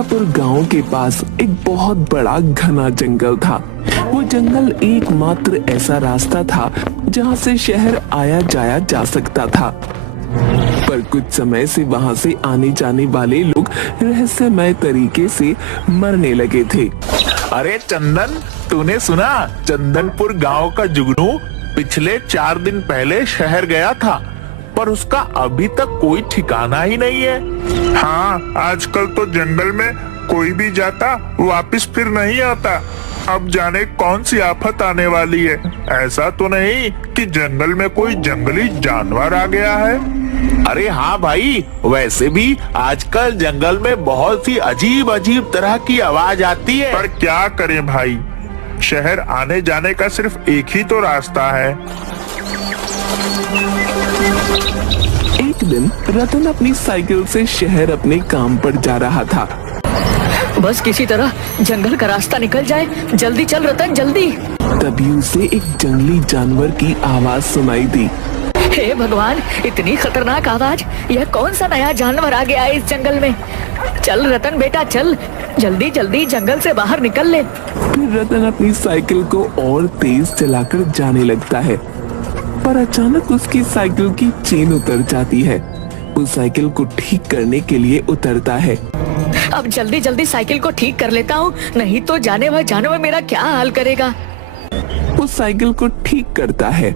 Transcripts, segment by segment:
मीरापुर गांव के पास एक बहुत बड़ा घना जंगल था। वो जंगल एकमात्र ऐसा रास्ता था जहां से शहर आया जाया जा सकता था, पर कुछ समय से वहां से आने जाने वाले लोग रहस्यमय तरीके से मरने लगे थे। अरे चंदन, तूने सुना? चंदनपुर गांव का जुगनू पिछले 4 दिन पहले शहर गया था, पर उसका अभी तक कोई ठिकाना ही नहीं है। हाँ, आजकल तो जंगल में कोई भी जाता वापस फिर नहीं आता। अब जाने कौन सी आफत आने वाली है। ऐसा तो नहीं कि जंगल में कोई जंगली जानवर आ गया है? अरे हाँ भाई, वैसे भी आजकल जंगल में बहुत सी अजीब अजीब तरह की आवाज आती है। पर क्या करें भाई, शहर आने जाने का सिर्फ एक ही तो रास्ता है। एक दिन रतन अपनी साइकिल से शहर अपने काम पर जा रहा था। बस किसी तरह जंगल का रास्ता निकल जाए, जल्दी चल रतन, जल्दी। तभी उसे एक जंगली जानवर की आवाज सुनाई दी। हे भगवान, इतनी खतरनाक आवाज! यह कौन सा नया जानवर आ गया है इस जंगल में? चल रतन बेटा, चल, जल्दी जल्दी जंगल से बाहर निकल ले। फिर रतन अपनी साइकिल को और तेज चलाकर जाने लगता है, पर अचानक उसकी साइकिल की चेन उतर जाती है। वो साइकिल को ठीक करने के लिए उतरता है। अब जल्दी जल्दी साइकिल को ठीक कर लेता हूँ, नहीं तो जाने वाला जानवर मेरा क्या हाल करेगा। वो साइकिल को ठीक करता है।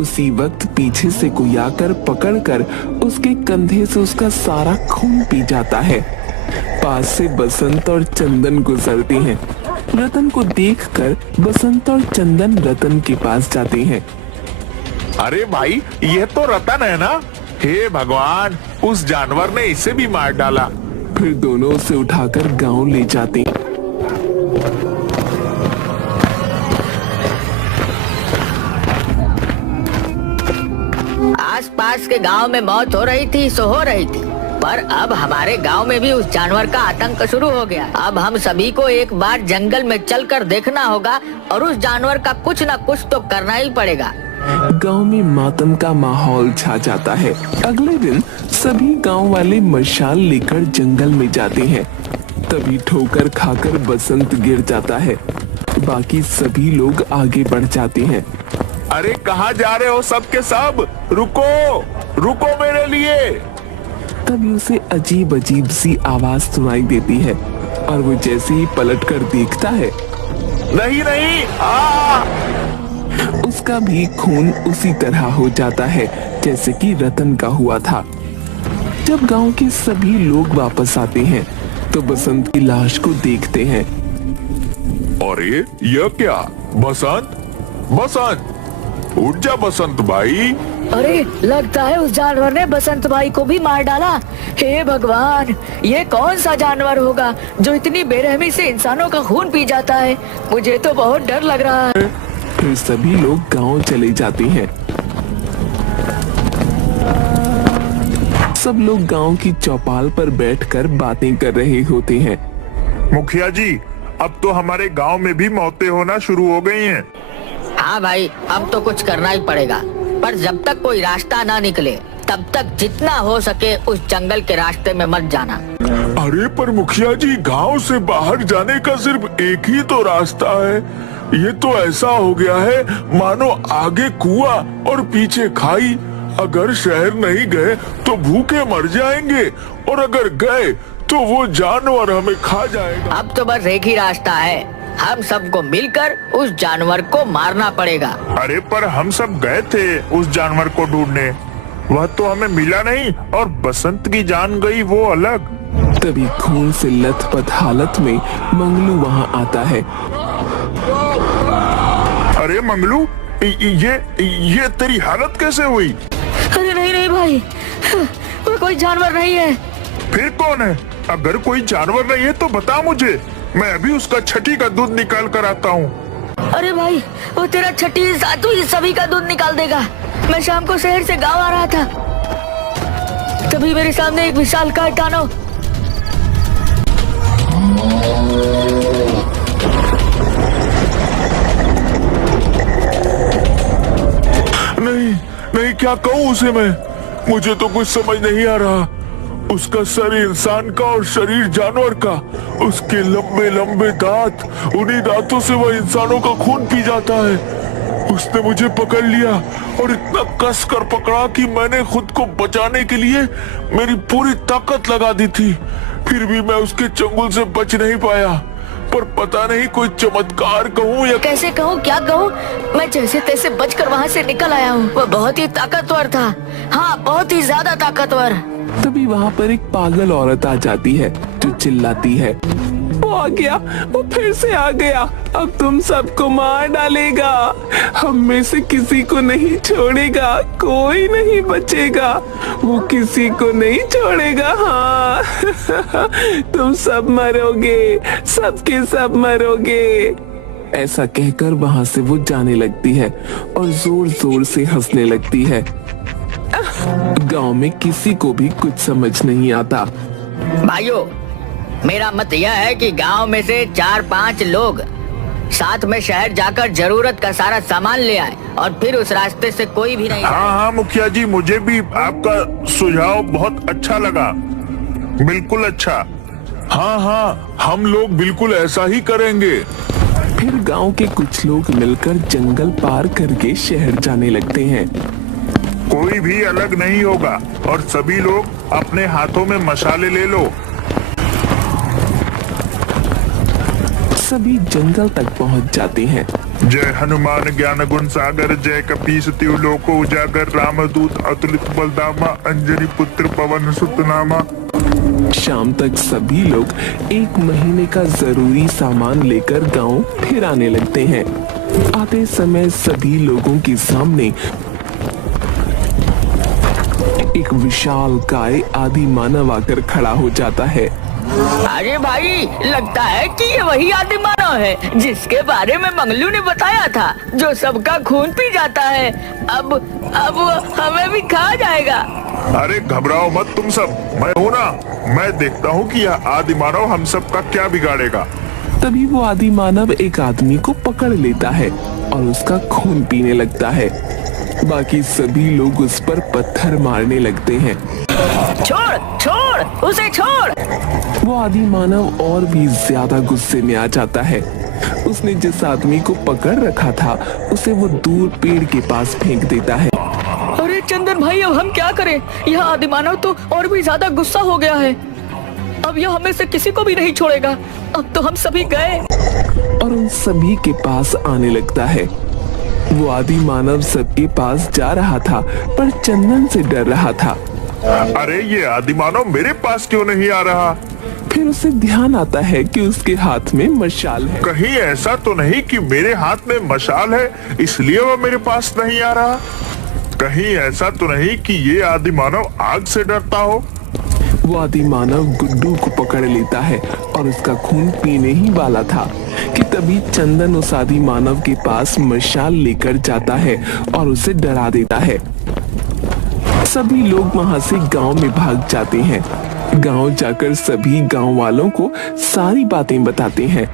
उसी वक्त पीछे से कोई आकर पकड़कर उसके कंधे से उसका सारा खून पी जाता है। पास से बसंत और चंदन गुजरती हैं। रतन को देखकर बसंत और चंदन रतन के पास जाते हैं। अरे भाई, ये तो रतन है ना? हे भगवान, उस जानवर ने इसे भी मार डाला। फिर दोनों उसे उठाकर गांव ले जाते। आसपास के गांव में मौत हो रही थी सो हो रही थी, पर अब हमारे गांव में भी उस जानवर का आतंक शुरू हो गया। अब हम सभी को एक बार जंगल में चलकर देखना होगा और उस जानवर का कुछ न कुछ तो करना ही पड़ेगा। गांव में मातम का माहौल छा जाता है। अगले दिन सभी गांव वाले मशाल लेकर जंगल में जाते हैं। तभी ठोकर खाकर बसंत गिर जाता है। बाकी सभी लोग आगे बढ़ जाते हैं। अरे कहाँ जा रहे हो सब के सब? रुको, रुको मेरे लिए। तभी उसे अजीब अजीब सी आवाज सुनाई देती है और वो जैसे ही पलटकर देखता है, नहीं नहीं, आ! उसका भी खून उसी तरह हो जाता है जैसे कि रतन का हुआ था। जब गांव के सभी लोग वापस आते हैं तो बसंत की लाश को देखते हैं। अरे यह क्या? बसंत, बसंत, उठ जा बसंत भाई। अरे लगता है उस जानवर ने बसंत भाई को भी मार डाला। हे भगवान, ये कौन सा जानवर होगा जो इतनी बेरहमी से इंसानों का खून पी जाता है? मुझे तो बहुत डर लग रहा है। फिर सभी लोग गांव चले जाते हैं। सब लोग गांव की चौपाल पर बैठकर बातें कर रहे होते हैं। मुखिया जी, अब तो हमारे गांव में भी मौतें होना शुरू हो गई हैं। हाँ भाई, अब तो कुछ करना ही पड़ेगा, पर जब तक कोई रास्ता ना निकले तब तक जितना हो सके उस जंगल के रास्ते में मत जाना। अरे पर मुखिया जी, गांव से बाहर जाने का सिर्फ एक ही तो रास्ता है। ये तो ऐसा हो गया है मानो आगे कुआं और पीछे खाई। अगर शहर नहीं गए तो भूखे मर जाएंगे, और अगर गए तो वो जानवर हमें खा जाएगा। अब तो बस एक ही रास्ता है, हम सबको मिलकर उस जानवर को मारना पड़ेगा। अरे पर हम सब गए थे उस जानवर को ढूंढने, वह तो हमें मिला नहीं, और बसंत की जान गई वो अलग। तभी खून से लथपथ हालत में मंगलू वहां आता है। अरे मंगलू, ये तेरी हालत कैसे हुई? अरे नहीं नहीं भाई, वो कोई जानवर नहीं है। फिर कौन है? अगर कोई जानवर नहीं है तो बता मुझे, मैं अभी उसका छठी का दूध निकाल कर आता हूँ। अरे भाई, वो तेरा छठी सातू ही सभी का दूध निकाल देगा। मैं शाम को शहर से गांव आ रहा था, तभी मेरे सामने एक विशालकाय दानव। नहीं नहीं, क्या कहूँ उसे मैं? मुझे तो कुछ समझ नहीं आ रहा। उसका सर इंसान का और शरीर जानवर का। उसके लंबे लंबे दांत, उन्हीं दांतों से वह इंसानों का खून पी जाता है। उसने मुझे पकड़ लिया और इतना कस कर पकड़ा कि मैंने खुद को बचाने के लिए मेरी पूरी ताकत लगा दी थी। फिर भी मैं उसके चंगुल से बच नहीं पाया। पर पता नहीं कोई चमत्कार कहूँ या कैसे कहूँ, क्या कहूँ, मैं जैसे तैसे बचकर वहाँ से निकल आया हूँ। वह बहुत ही ताकतवर था, हाँ बहुत ही ज्यादा ताकतवर। तभी वहाँ पर एक पागल औरत आ जाती है जो चिल्लाती है, वो आ गया, वो फिर से आ गया, अब तुम सबको मार डालेगा, हम में से किसी को नहीं छोड़ेगा, कोई नहीं बचेगा, वो किसी को नहीं छोड़ेगा। हाँ तुम सब मरोगे, सबके सब मरोगे। ऐसा कहकर वहाँ से वो जाने लगती है और जोर जोर से हंसने लगती है। गांव में किसी को भी कुछ समझ नहीं आता। भाइयों, मेरा मत यह है कि गांव में से 4-5 लोग साथ में शहर जाकर जरूरत का सारा सामान ले आए और फिर उस रास्ते से कोई भी नहीं। हाँ हाँ मुखिया जी, मुझे भी आपका सुझाव बहुत अच्छा लगा, बिल्कुल अच्छा। हाँ हाँ, हम लोग बिल्कुल ऐसा ही करेंगे। फिर गांव के कुछ लोग मिलकर जंगल पार करके शहर जाने लगते हैं। कोई भी अलग नहीं होगा और सभी लोग अपने हाथों में मशाले ले लो। सभी जंगल तक पहुंच जाते हैं। जय हनुमान ज्ञान गुण सागर, जय कपीस तिहु लोको उजागर, रामदूत अतुलित बलदामा, अंजनी पुत्र पवन सुत नामा। शाम तक सभी लोग 1 महीने का जरूरी सामान लेकर गांव फिर आने लगते हैं। आते समय सभी लोगों के सामने एक विशाल काय आदि मानव आकर खड़ा हो जाता है। अरे भाई, लगता है कि ये वही आदि मानव है जिसके बारे में मंगलू ने बताया था, जो सबका खून पी जाता है। अब हमें भी खा जाएगा। अरे घबराओ मत तुम सब, मैं हूँ ना, मैं देखता हूँ कि यह आदि मानव हम सब का क्या बिगाड़ेगा। तभी वो आदि मानव एक आदमी को पकड़ लेता है और उसका खून पीने लगता है। बाकी सभी लोग उस पर पत्थर मारने लगते हैं। छोड़ छोड़, उसे छोड़। वो आदि मानव और भी ज्यादा गुस्से में आ जाता है। उसने जिस आदमी को पकड़ रखा था उसे वो दूर पेड़ के पास फेंक देता है। अरे चंदन भाई, अब हम क्या करें? यह आदि मानव तो और भी ज्यादा गुस्सा हो गया है। अब यह हमें से किसी को भी नहीं छोड़ेगा। अब तो हम सभी गए। और उन सभी के पास आने लगता है। वो आदि मानव सबके पास जा रहा था पर चंदन से डर रहा था। अरे ये आदि मानव मेरे पास क्यों नहीं आ रहा? फिर उसे ध्यान आता है कि उसके हाथ में मशाल है। कहीं ऐसा तो नहीं कि मेरे हाथ में मशाल है इसलिए वह मेरे पास नहीं आ रहा? कहीं ऐसा तो नहीं कि ये आदि मानव आग से डरता हो? वो आदि मानव गुड्डू को पकड़ लेता है और उसका खून पीने ही वाला था कि तभी चंदन उस आदि मानव के पास मशाल लेकर जाता है और उसे डरा देता है। सभी लोग वहाँ से गांव में भाग जाते हैं। गांव जाकर सभी गांव वालों को सारी बातें बताते हैं।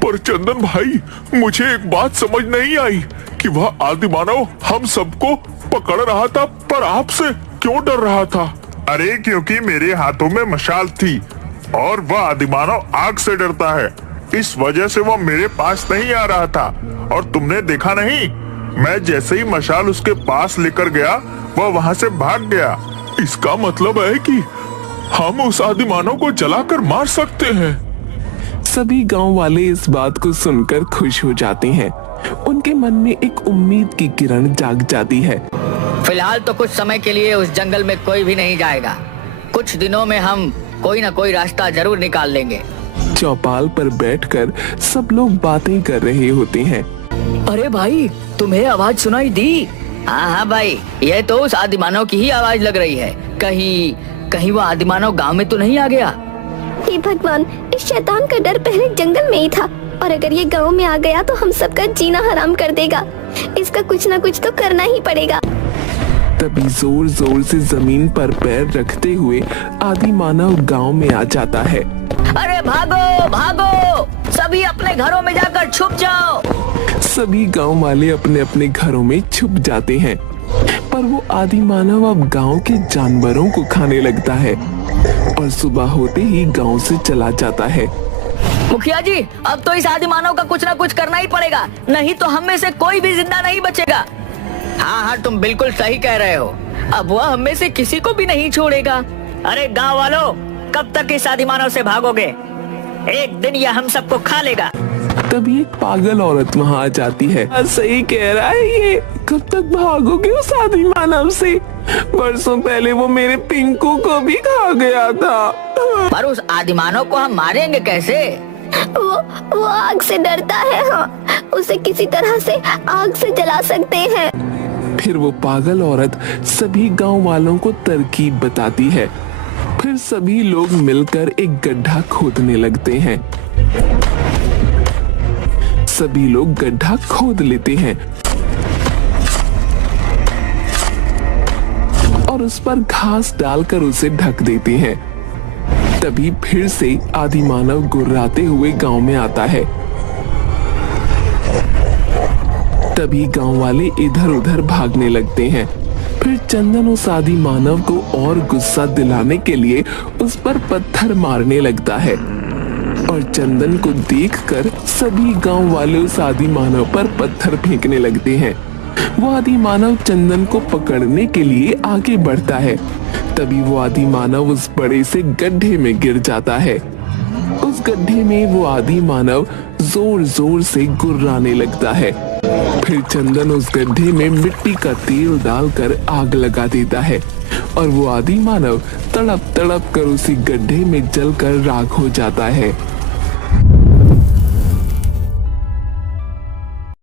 पर चंदन भाई, मुझे एक बात समझ नहीं आई कि वह आदि मानव हम सबको पकड़ रहा था पर आपसे क्यों डर रहा था? अरे क्योंकि मेरे हाथों में मशाल थी और वह आदि मानव आग से डरता है, इस वजह से वह मेरे पास नहीं आ रहा था। और तुमने देखा नहीं, मैं जैसे ही मशाल उसके पास लेकर गया वह वहाँ से भाग गया। इसका मतलब है कि हम उस आदि मानव को जलाकर मार सकते हैं। सभी गांव वाले इस बात को सुनकर खुश हो जाते हैं। उनके मन में एक उम्मीद की किरण जाग जाती है। फिलहाल तो कुछ समय के लिए उस जंगल में कोई भी नहीं जाएगा। कुछ दिनों में हम कोई ना कोई रास्ता जरूर निकाल लेंगे। चौपाल पर बैठकर सब लोग बातें कर रहे होते हैं। अरे भाई, तुम्हें आवाज सुनाई दी? हाँ भाई, यह तो उस आदिमानव की ही आवाज लग रही है। कहीं वो आदिमानव गांव में तो नहीं आ गया? हे भगवान, इस शैतान का डर पहले जंगल में ही था और अगर ये गांव में आ गया तो हम सबका जीना हराम कर देगा। इसका कुछ ना कुछ तो करना ही पड़ेगा। तभी जोर जोर से जमीन पर पैर रखते हुए आदि मानव गांव में आ जाता है। अरे भागो भागो, सभी अपने घरों में जाकर छुप जाओ। सभी गांव वाले अपने अपने घरों में छुप जाते हैं पर और वो आदि मानव अब गांव के जानवरों को खाने लगता है और सुबह होते ही गांव से चला जाता है। मुखिया जी, अब तो इस आदि मानव का कुछ ना कुछ करना ही पड़ेगा, नहीं तो हम में से कोई भी जिंदा नहीं बचेगा। हाँ हाँ, तुम बिल्कुल सही कह रहे हो। अब वह हम में से किसी को भी नहीं छोड़ेगा। अरे गांव वालों, कब तक इस आदि मानव से भागोगे? एक दिन यह हम सबको खा लेगा। तभी एक पागल औरत वहाँ आ जाती है। सही कह रहा है ये, कब तक भागोगे उस आदि मानव से? वर्षों पहले वो मेरे पिंकू को भी खा गया था। पर उस आदि मानव को हम मारेंगे कैसे? वो आग से डरता है। हाँ, उसे किसी तरह से आग से जला सकते हैं। फिर वो पागल औरत सभी गांव वालों को तरकीब बताती है। फिर सभी लोग मिलकर एक गड्ढा खोदने लगते हैं। सभी लोग गड्ढा खोद लेते हैं और उस पर घास डालकर उसे ढक देते हैं। तभी फिर से आदि मानव गुर्राते हुए गांव में आता है। तभी गांव वाले इधर उधर भागने लगते हैं। फिर चंदन उस आदि मानव को और गुस्सा दिलाने के लिए उस पर पत्थर मारने लगता है और चंदन को देखकर सभी गांव वाले उस आदि मानव पर पत्थर फेंकने लगते हैं। वो आदि मानव चंदन को पकड़ने के लिए आगे बढ़ता है। तभी वो आदि मानव उस बड़े से गड्ढे में गिर जाता है। उस गड्ढे में वो आदि मानव जोर जोर से गुर्राने लगता है। फिर चंदन उस गड्ढे में मिट्टी का तेल डालकर आग लगा देता है और वो आदि मानव तड़प तड़प कर उसी गड्ढे में जलकर राख हो जाता है।